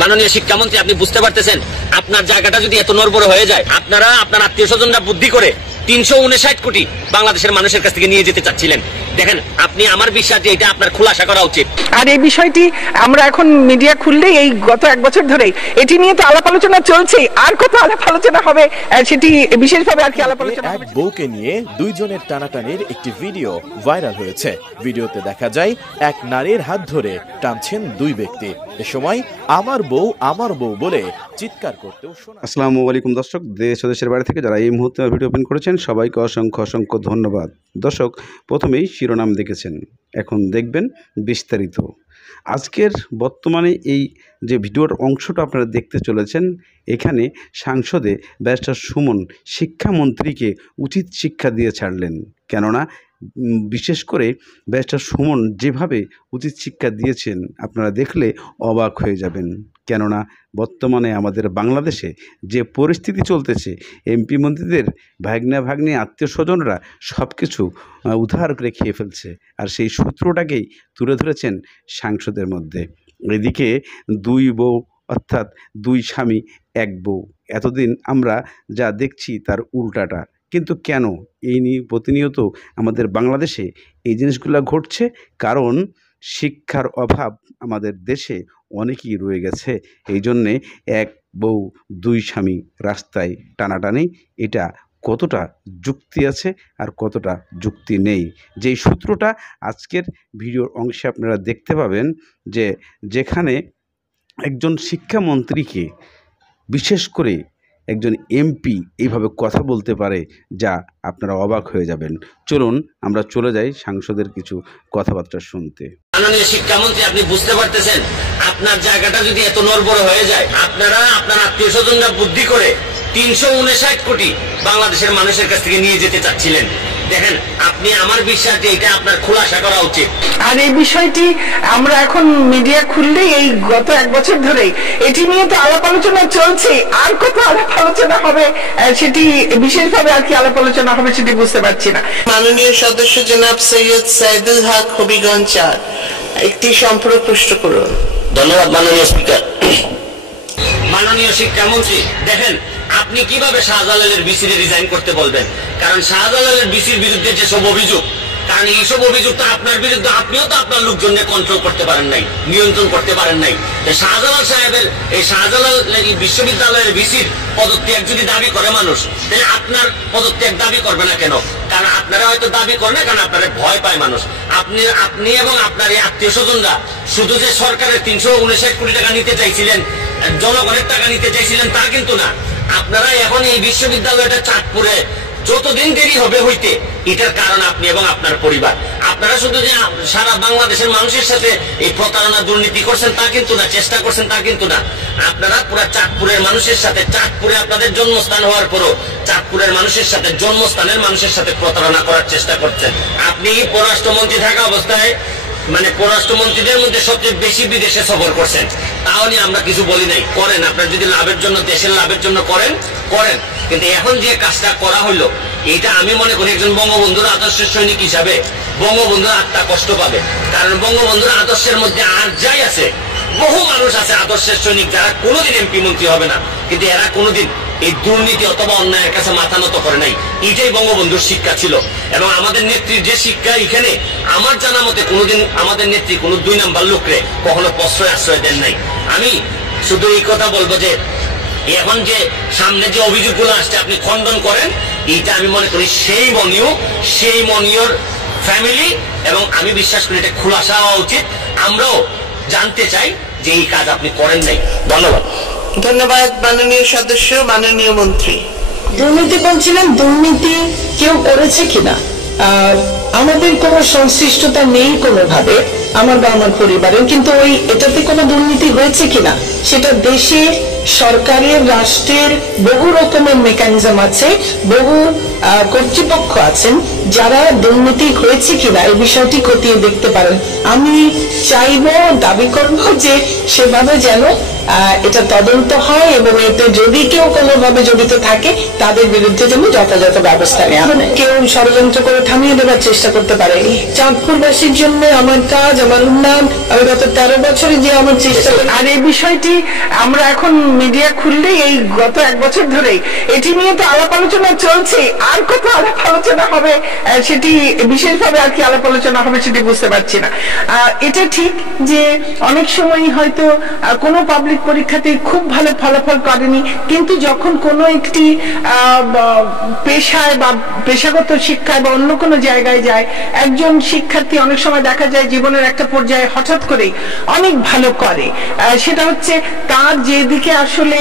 মাননীয় শিক্ষামন্ত্রী, আপনি বুঝতে পারতেছেন আপনার জায়গাটা যদি এত নড়বড় হয়ে যায়, আপনারা আপনার আত্মীয় স্বজনরা বুদ্ধি করে ৩৫৯ কোটি বাংলাদেশের মানুষের কাছ থেকে নিয়ে যেতে চাচ্ছিলেন। দেখেন, আপনি আমার বিশ্বাস যে এটা আপনার খুলাসা করা উচিত। আর এই বিষয়টি আমরা এখন মিডিয়া খুললেই এই গত 1 বছর ধরে এটি নিয়ে তো আলাপ আলোচনা চলছে, আর কত আলাপ আলোচনা হবে সেটি বিশেষভাবে আর কি আলাপ আলোচনা হবে। এক বউকে নিয়ে দুইজনের টানাটানির একটি ভিডিও ভাইরাল হয়েছে। ভিডিওতে দেখা যায় এক নারীর হাত ধরে টানছেন দুই ব্যক্তি। এ সময় আমার বউ বলে চিৎকার করতেও শোনা। আসসালামু আলাইকুম দর্শক, দেশ ও দেশের বাইরে থেকে যারা এই মুহূর্তে ভিডিও ওপেন করেছেন সবাইকে অসংখ্য ধন্যবাদ। দর্শক, প্রথমেই শিরোনাম দেখেছেন, এখন দেখবেন বিস্তারিত। আজকের বর্তমানে এই যে ভিডিওর অংশটা আপনারা দেখতে চলেছেন, এখানে সাংসদে ব্যারিস্টার সুমন শিক্ষামন্ত্রীকে উচিত শিক্ষা দিয়ে ছাড়লেন। কেননা বিশেষ করে ব্যারিস্টার সুমন যেভাবে উচিত শিক্ষা দিয়েছেন আপনারা দেখলে অবাক হয়ে যাবেন। কেননা বর্তমানে আমাদের বাংলাদেশে যে পরিস্থিতি চলতেছে, এমপি মন্ত্রীদের ভাগ্নে আত্মীয় স্বজনরা সব কিছু উধার করে খেয়ে ফেলছে, আর সেই সূত্রটাকেই তুলে ধরেছেন সাংসদের মধ্যে। এদিকে দুই বউ অর্থাৎ দুই স্বামী এক বউ, এতদিন আমরা যা দেখছি তার উল্টাটা। কিন্তু কেন এই নিয়ে প্রতিনিয়ত আমাদের বাংলাদেশে এই জিনিসগুলো ঘটছে? কারণ শিক্ষার অভাব আমাদের দেশে অনেকই রয়ে গেছে। এই জন্যে এক বউ দুই স্বামী রাস্তায় টানাটানি, এটা কতটা যুক্তি আছে আর কতটা যুক্তি নেই, যেই সূত্রটা আজকের ভিডিওর অংশে আপনারা দেখতে পাবেন, যে যেখানে একজন শিক্ষামন্ত্রীকে বিশেষ করে একজন এমপি এইভাবে কথা বলতে পারে, যা আপনারা অবাক হয়ে যাবেন। চলুন আমরা চলে যাই সাংসদের কিছু কথাবার্তা শুনতে। মাননীয় শিক্ষামন্ত্রী, আপনি বুঝতে পারতেছেন আপনার জায়গাটা যদি এত নড়বড় হয়ে যায়, আপনারা আপনার আত্মীয় স্বজনরা বুদ্ধি করে ৩৫৯ কোটি বাংলাদেশের মানুষের কাছ থেকে নিয়ে যেতে চাচ্ছিলেন। দেখেন, আপনি আমার বিশ্বাস যে এটা আপনার খুলাসা করা উচিত। আর এই বিষয়টি আমরা এখন মিডিয়া খুললেই এই গত 1 বছর ধরে এটি নিয়ে তো আলাপ আলোচনা চলছে, আর কত আলাপ আলোচনা হবে সেটি বিশেষভাবে আর কি আলাপ আলোচনা হবে সেটি বুঝতে পারছি না। মাননীয় সদস্য জনাব সৈয়দ সাইদুল হক হবিগঞ্জ ৪ একটি সম্পর্ক পুষ্ট করুন। ধন্যবাদ মাননীয় স্পিকার। মাননীয় শিক্ষামন্ত্রী, দেখেন আপনি কিভাবে শাহজালালের বিসিরে রিজাইন করতে বলবেন? কারণ শাহজালালের বিসির বিরুদ্ধে যেসব অভিযোগ, কারণ এইসব অভিযোগ তো আপনার বিরুদ্ধে, আপনিও তো আপনার লোকজনকে কন্ট্রোল করতে পারেন নাই, নিয়ন্ত্রণ করতে পারেন নাই। শাহজালাল সাহেবের এই শাহজালাল বিশ্ববিদ্যালয়ের বিসির পদত্যাগ যদি দাবি করে মানুষ, তাহলে আপনার পদত্যাগ দাবি করবে না কেন? কারণ আপনারা হয়তো দাবি করেন না, কারণ আপনারা ভয় পায় মানুষ। আপনি এবং আপনার এই আত্মীয় স্বজনরা শুধু যে সরকারের ৩৫৯ কোটি টাকা নিতে চাইছিলেন, জনগণের টাকা নিতে চাইছিলেন তা কিন্তু না। আপনারা এখন এই বিশ্ববিদ্যালয়টা চাঁদপুরে যতদিন দেরি হবে হইতে, এটার কারণ আপনি এবং আপনার পরিবার। আপনারা শুধু যে সারা বাংলাদেশের মানুষের সাথে এই প্রতারণা দুর্নীতি করছেন তা কিন্তু না, চেষ্টা করছেন তা কিন্তু না। আপনারা পুরা চাঁদপুরের মানুষের সাথে, চাঁদপুরে আপনাদের জন্মস্থান হওয়ার পরও চাঁদপুরের মানুষের সাথে, জন্মস্থানের মানুষের সাথে প্রতারণা করার চেষ্টা করছেন। আপনি পররাষ্ট্রমন্ত্রী থাকা অবস্থায় পররাষ্ট্রমন্ত্রীদের মধ্যে সবচেয়ে বেশি বিদেশে সফর করছেন, তাও নিয়ে আমরা কিছু বলি নাই। করেন, আপনার যদি লাভের জন্য, দেশের লাভের জন্য করেন। কিন্তু এখন যে কাজটা করা হলো, এটা আমি মনে করি একজন বঙ্গবন্ধুর আদর্শের সৈনিক হিসাবে বঙ্গবন্ধুর আত্মা কষ্ট পাবে। কারণ বঙ্গবন্ধুর আদর্শের মধ্যে আর যাই আছে, বহু মানুষ আছে আদর্শের সৈনিক যারা কোনোদিন এমপি মন্ত্রী হবে না, কিন্তু এরা কোনোদিন এই দুর্নীতি অথবা অন্যায়ের কাছে মাথা নত করে নাই। এটাই বঙ্গবন্ধুর শিক্ষা ছিল। এবং আমাদের নেত্রীর যে শিক্ষা, এখানে আমার জানা মতে কোনোদিন আমাদের নেত্রী কোনো 2 নাম্বার লোকরে কখনো আশ্রয় দেন নাই। আমি শুধু এই কথা বলবো যে এখন যে সামনে যে অভিযোগগুলো আসছে আপনি খণ্ডন করেন, এইটা আমি মনে করি সেই মনিয়র ফ্যামিলি, এবং আমি বিশ্বাস করি এটা খুলাসা হওয়া উচিত। আমরাও জানতে চাই যে এই কাজ আপনি করেন নাই। ধন্যবাদ মাননীয় সদস্য। মাননীয় মন্ত্রী, দুর্নীতি বলছিলেন, দুর্নীতি কেউ করেছে কিনা আমাদের কোনো সংশ্লিষ্টতা নেই কোনোভাবে, আমার বা আমার পরিবারের, কিন্তু এটাতে কোনো দুর্নীতি হয়েছে কিনা সেটা দেশে সরকারের, রাষ্ট্রের বহু রকমের মেকানিজম আছে, বহু কর্তৃপক্ষ আছেন যারা দুর্নীতি হয়েছে কিনা এই বিষয়টি খতিয়ে দেখতে পারেন। আমি চাইব, দাবি করব যে সেভাবে যেন এটা তদন্ত হয় এবং এতে যদি কেউ কোনোভাবে জড়িত থাকে তাদের বিরুদ্ধে যেন যথাযথ ব্যবস্থা নেওয়া হয়। কেউ ষড়যন্ত্র করে থামিয়ে দেওয়ার চেষ্টা করতে পারে। চাঁদপুরবাসীর জন্য আমার কাজ, আমার উন্নয়ন, আমি গত 13 বছরে যে আমার চেষ্টা। আর এই বিষয়টি আমরা এখন মিডিয়া খুললেই এই গত 1 বছর ধরেই এটি নিয়ে তো আলাপ আলোচনা চলছে। আর কত আলাপ আলোচনা হবে সেটি বিশেষভাবে আর কি আলাপ আলোচনা হবে সেটি বুঝতে পারছি না। এটা ঠিক যে অনেক সময় হয়তো কোনো পাবলিক পরীক্ষাতে খুব ভালো ফলাফল করেনি, কিন্তু যখন কোনো একটি পেশায় বা পেশাগত শিক্ষায় বা অন্য কোনো জায়গায় যায়, একজন শিক্ষার্থী অনেক সময় দেখা যায় জীবনের একটা পর্যায়ে হঠাৎ করেই অনেক ভালো করে। সেটা হচ্ছে তার যেদিকে আসলে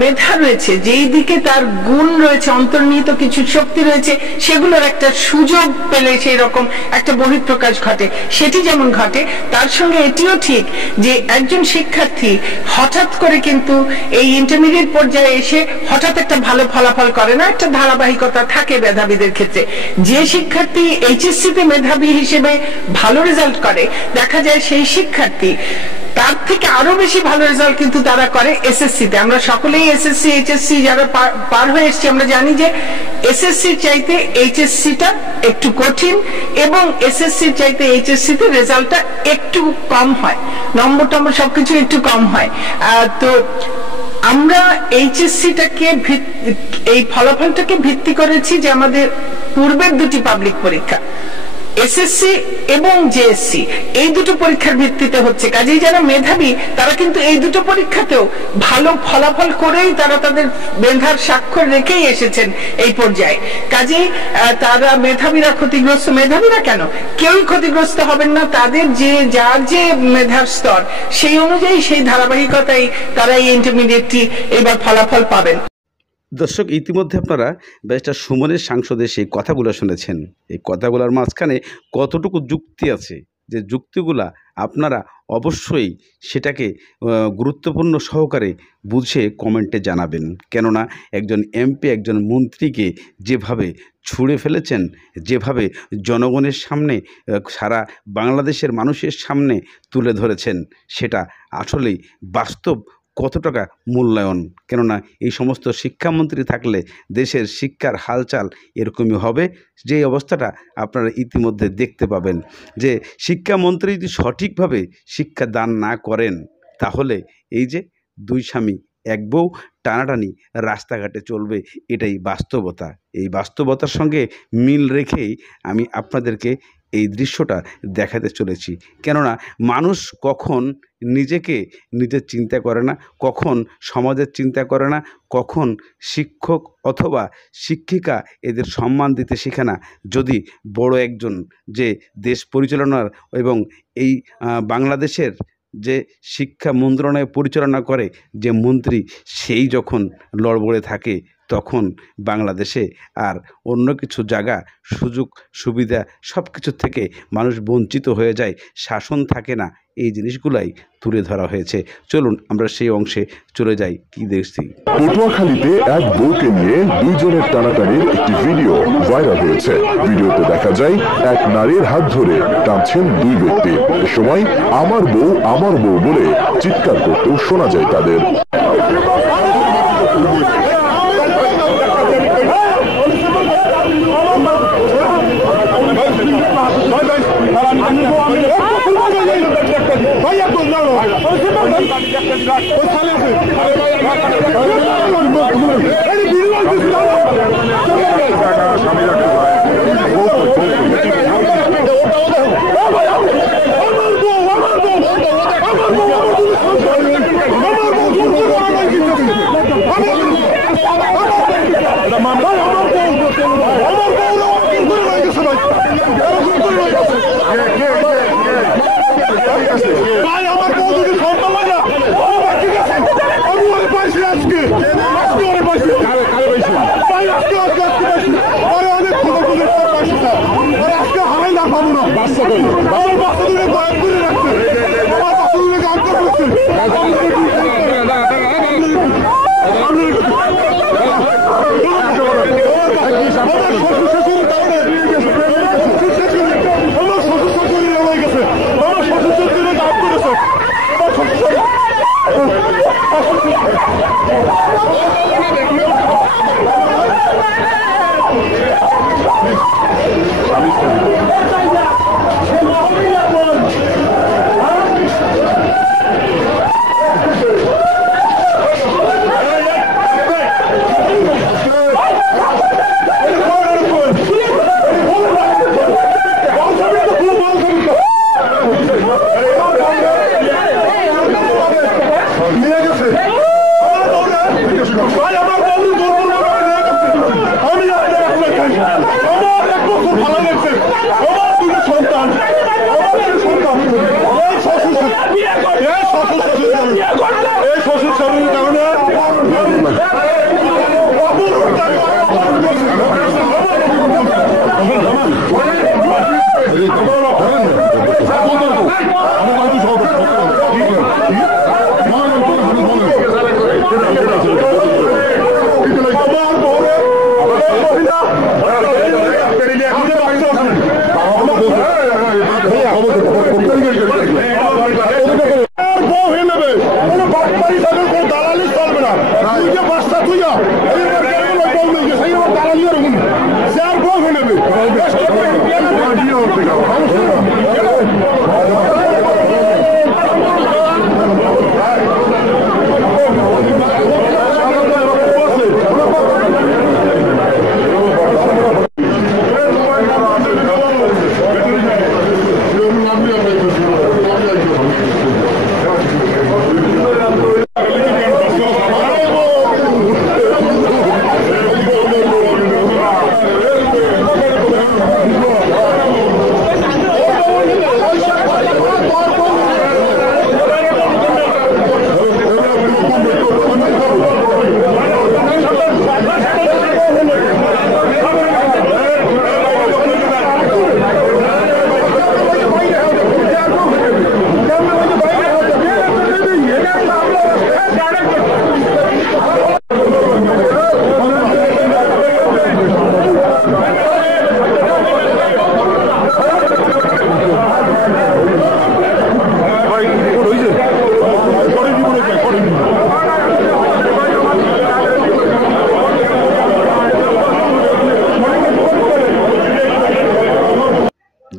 মেধা রয়েছে, যেই দিকে তার গুণ রয়েছে, অন্তর্নিহিত কিছু শক্তি রয়েছে, সেগুলোর একটা সুযোগ পেলে সেই রকম একটা বহিঃপ্রকাশ ঘটে। সেটি যেমন ঘটে, তার সঙ্গে এটিও ঠিক যে একজন শিক্ষার্থী হঠাৎ করে কিন্তু এই ইন্টারমিডিয়েট পর্যায়ে এসে হঠাৎ একটা ভালো ফলাফল করে না, একটা ধারাবাহিকতা থাকে মেধাবীদের ক্ষেত্রে। যে শিক্ষার্থী এইচএসসি তে মেধাবী হিসেবে ভালো রেজাল্ট করে, দেখা যায় সেই শিক্ষার্থী তার থেকে আরো বেশি ভালো রেজাল্ট কিন্তু তারা করে এসএসসি তে। আমরা সকলেই এসএসসি এইচএসসি যারা পার হয়ে এসেছি আমরা জানি যে এসএসসি চাইতে এইচএসসি টা একটু কঠিন এবং এসএসসি চাইতে এইচএসসি তে রেজাল্টটা একটু কম হয়, নম্বর সবকিছু একটু কম হয়। তো আমরা এইচএসসিটাকে এই ফলাফলটাকে ভিত্তি করেছি যে আমাদের পূর্বের দুটি পাবলিক পরীক্ষা এসএসসি এবং জেএসসি এই দুটো পরীক্ষার ভিত্তিতে হচ্ছে। কাজেই যারা মেধাবী তারা কিন্তু এই দুটো পরীক্ষাতেও ভালো ফলাফল করেই তারা তাদের মেধার স্বাক্ষর রেখেই এসেছেন এই পর্যায়ে। কাজেই তারা মেধাবীরা ক্ষতিগ্রস্ত, মেধাবীরা কেন, কেউই ক্ষতিগ্রস্ত হবেন না। তাদের যে যার যে মেধার স্তর সেই অনুযায়ী সেই ধারাবাহিকতায় তারা এই ইন্টারমিডিয়েটটি এবার ফলাফল পাবেন। দর্শক, ইতিমধ্যে আপনারা ব্যারিস্টার সুমনের সাংসদের সেই কথাগুলো শুনেছেন। এই কথাগুলোর মাঝখানে কতটুকু যুক্তি আছে, যে যুক্তিগুলা আপনারা অবশ্যই সেটাকে গুরুত্বপূর্ণ সহকারে বুঝে কমেন্টে জানাবেন। কেননা একজন এমপি একজন মন্ত্রীকে যেভাবে ছুঁড়ে ফেলেছেন, যেভাবে জনগণের সামনে সারা বাংলাদেশের মানুষের সামনে তুলে ধরেছেন, সেটা আসলেই বাস্তব কত টাকা মূল্যায়ন। কেননা এই সমস্ত শিক্ষামন্ত্রী থাকলে দেশের শিক্ষার হালচাল এরকমই হবে, যে অবস্থাটা আপনারা ইতিমধ্যে দেখতে পাবেন। যে শিক্ষামন্ত্রী যদি সঠিকভাবে শিক্ষা দান না করেন, তাহলে এই যে 2 স্বামী 1 বউ টানাটানি রাস্তাঘাটে চলবে, এটাই বাস্তবতা। এই বাস্তবতার সঙ্গে মিল রেখেই আমি আপনাদেরকে এই দৃশ্যটা দেখাতে চলেছি। কেননা মানুষ কখন নিজের চিন্তা করে না, কখন সমাজের চিন্তা করে না, কখন শিক্ষক অথবা শিক্ষিকা এদের সম্মান দিতে শেখে না। যদি বড় একজন যে দেশ পরিচালনার এবং এই বাংলাদেশের যে শিক্ষা মন্ত্রণালয় পরিচালনা করে যে মন্ত্রী, সেই যখন লড়বড়ে থাকে, তখন বাংলাদেশে আর অন্য কিছু জায়গা সুযোগ সুবিধা সব কিছু থেকে মানুষ বঞ্চিত হয়ে যায়, শাসন থাকে না। এই জিনিসগুলাই তুলে ধরা হয়েছে। চলুন আমরা সেই অংশে চলে যাই, কি দেখছি। পটুয়াখালীতে এক বউকে নিয়ে 2 জনের টানাটানির একটি ভিডিও ভাইরাল হয়েছে। ভিডিওতে দেখা যায় এক নারীর হাত ধরে টানছেন 2 ব্যক্তি। এ সময় আমার বউ বলে চিৎকার করতেও শোনা যায় তাদের।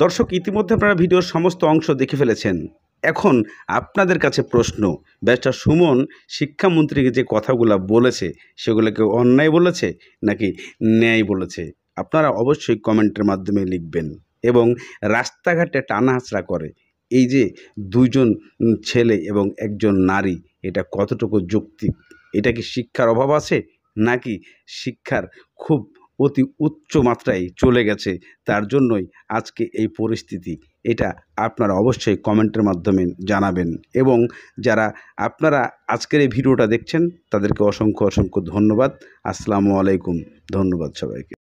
দর্শক, ইতিমধ্যে আপনারা ভিডিওর সমস্ত অংশ দেখে ফেলেছেন। এখন আপনাদের কাছে প্রশ্ন, ব্যারিস্টার সুমন শিক্ষামন্ত্রীকে যে কথাগুলো বলেছে সেগুলোকে অন্যায় বলেছে নাকি ন্যায় বলেছে? আপনারা অবশ্যই কমেন্টের মাধ্যমে লিখবেন। এবং রাস্তাঘাটে টানাহাঁচড়া করে এই যে দুইজন ছেলে এবং একজন নারী, এটা কতটুকু যৌক্তিক? এটা কি শিক্ষার অভাব আছে নাকি শিক্ষার খুব অতি উচ্চ মাত্রায় চলে গেছে, তার জন্যই আজকে এই পরিস্থিতি? এটা আপনারা অবশ্যই কমেন্টের মাধ্যমে জানাবেন। এবং যারা আপনারা আজকের এই ভিডিওটা দেখছেন তাদেরকে অসংখ্য অসংখ্য ধন্যবাদ। আসসালামু আলাইকুম। ধন্যবাদ সবাইকে।